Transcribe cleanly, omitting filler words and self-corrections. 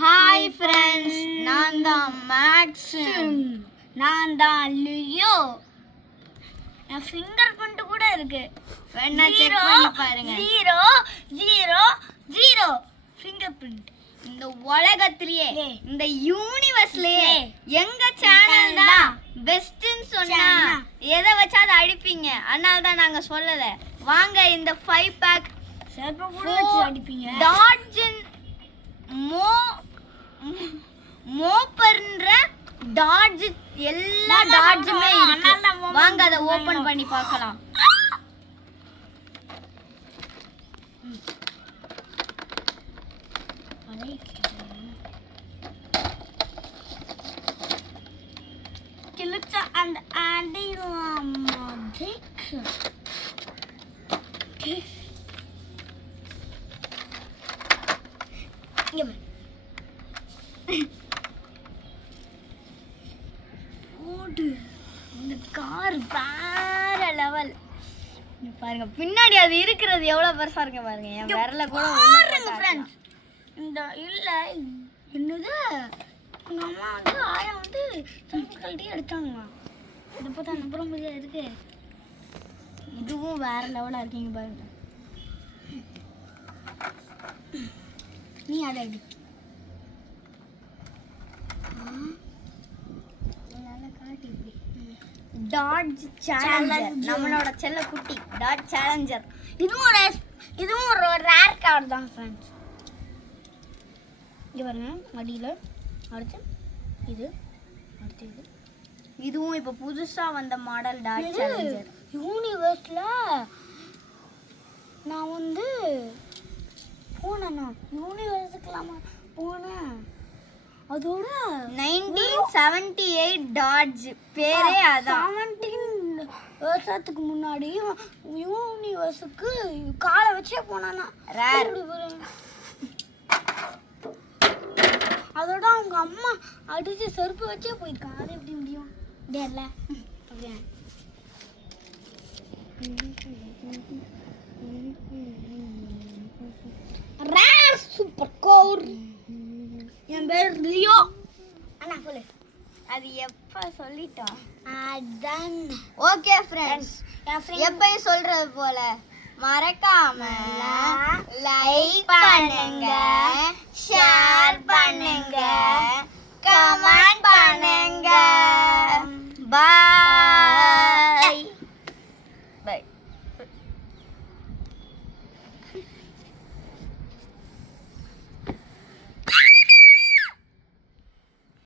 Hi friends, நான் தான் maxim. நான் தான் லியோ. என் ஃபிங்கர் பிரிண்ட் கூட இருக்கு. வேணா செக் பண்ணி பாருங்க. 0 ஃபிங்கர் பிரிண்ட். இந்த உலகத்திலேயே இந்த யூனிவர்ஸ்லயே எங்க சேனல் தான் பெஸ்ட்னு சொன்னா எதை வச்சு அதை அடிப்பீங்க. அதனால தான் நாங்க சொல்லல. வாங்க இந்த 5 பேக் செல்ப கூட வச்சு அடிப்பீங்க. டாட்ஜின் மோப்பர்ன்ற டாட்ஜ் எல்லா டாட்ஜுமே இருக்கு. வாங்க அதை ஓபன் பண்ணி பார்க்கலாம். கிளிச்சா அண்ட் ஆண்டிலாமதிக். இந்த கார் வேற லெவல். பாருங்க பின்னாடி அது இருக்கிறது எவ்வளவு பெருசா இருக்கு பாருங்க. என் விரல கூட பாருங்க फ्रेंड्स. இந்த இல்ல என்னது எங்க அம்மா வந்து ஆயா வந்து கல்டி எடுத்தாங்க. இத பார்த்தா நம்புற முடியல இருக்கு. இதுவும் வேற லெவலா இருக்கீங்க பாருங்க. நீ அதை அடி. டாட்ஜ் சேலஞ்சர், நம்மளோட செல்ல குட்டி டாட்ஜ் சேலஞ்சர். இதுவும் ஒரு ரேர் கார்டு தான் फ्रेंड्स. இங்க பாருங்க அடியில அடுத்து இது அடுத்து இது. இதுவும் இப்ப புதுசா வந்த மாடல் டாட்ஜ் சேலஞ்சர். யூனிவர்ஸ்ல நான் வந்து போனேன். யூனிவர்ஸுக்குலாமா போனேன். அதோட 1978 டாட்ஜ் பேரே அதான். 17 வருஷத்துக்கு முன்னாடி யூனிவர்ஸுக்கு காலை வச்சே போனானா. ரேர். அதோட அவங்க அம்மா அடிச்சு செருப்பு வச்சே போயிருக்காங்க. அது எப்படி முடியும்? டேர்ல அப்படியே ரேர் சூப்பர் கோர். என் பேர் லியோ. அண்ணா சொல்லு. அது எப்ப சொல்லிட்டோம். அதான் ஓகே ஃப்ரெண்ட்ஸ், எப்பயும் சொல்றது போல மறக்காம லைக் பண்ணுங்க, ஷேர்